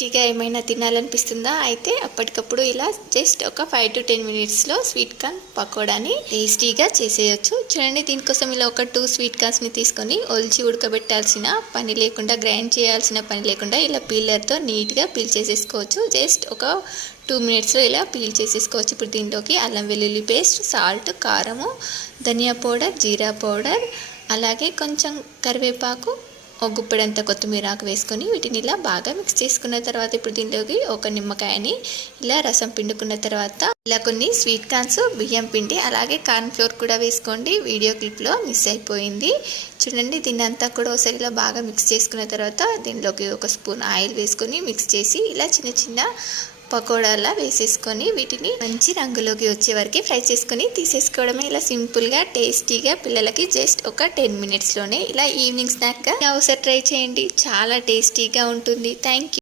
టేస్టీగా ఏమైనా తినాలనిపిస్తుందా? అయితే అప్పటికప్పుడు ఇలా జస్ట్ ఒక 5 to 10 మినిట్స్లో స్వీట్ కార్న్ పకోడాని టేస్టీగా చేసేయచ్చు. చూడండి, దీనికోసం ఇలా ఒక 2 స్వీట్ కార్న్స్ని తీసుకొని ఒలిచి ఉడకబెట్టాల్సిన పని లేకుండా, గ్రైండ్ చేయాల్సిన పని లేకుండా ఇలా పీలర్తో నీట్గా పీల్ చేసేసుకోవచ్చు. జస్ట్ ఒక 2 మినిట్స్లో ఇలా పీల్ చేసేసుకోవచ్చు. ఇప్పుడు దీంట్లోకి అల్లం వెల్లుల్లి పేస్ట్, సాల్ట్, కారము, ధనియా పౌడర్, జీరా పౌడర్, అలాగే కొంచెం కరివేపాకు, ఒక గుప్పెడంత కొత్తిమీర ఆకు వేసుకొని వీటిని ఇలా బాగా మిక్స్ చేసుకున్న తర్వాత ఇప్పుడు దీంట్లోకి ఒక నిమ్మకాయని ఇలా రసం పిండుకున్న తర్వాత ఇలా కొన్ని స్వీట్ కార్న్స్, బియ్యం పిండి, అలాగే కార్న్ ఫ్లోర్ కూడా వేసుకోండి. వీడియో క్లిప్లో మిస్ అయిపోయింది. చూడండి, దీన్ని అంతా కూడా ఒకసారి ఇలా బాగా మిక్స్ చేసుకున్న తర్వాత దీంట్లోకి ఒక స్పూన్ ఆయిల్ వేసుకొని మిక్స్ చేసి ఇలా చిన్న చిన్న పకోడాలా వేసేసుకొని వీటిని మంచి రంగులోకి వచ్చే వరకు ఫ్రై చేసుకొని తీసేసుకోవడమే. ఇలా సింపుల్గా టేస్టీగా పిల్లలకి జస్ట్ ఒక 10 మినిట్స్లోనే ఇలా ఈవినింగ్ స్నాక్గా ఒకసారి ట్రై చేయండి. చాలా టేస్టీగా ఉంటుంది. Thank you.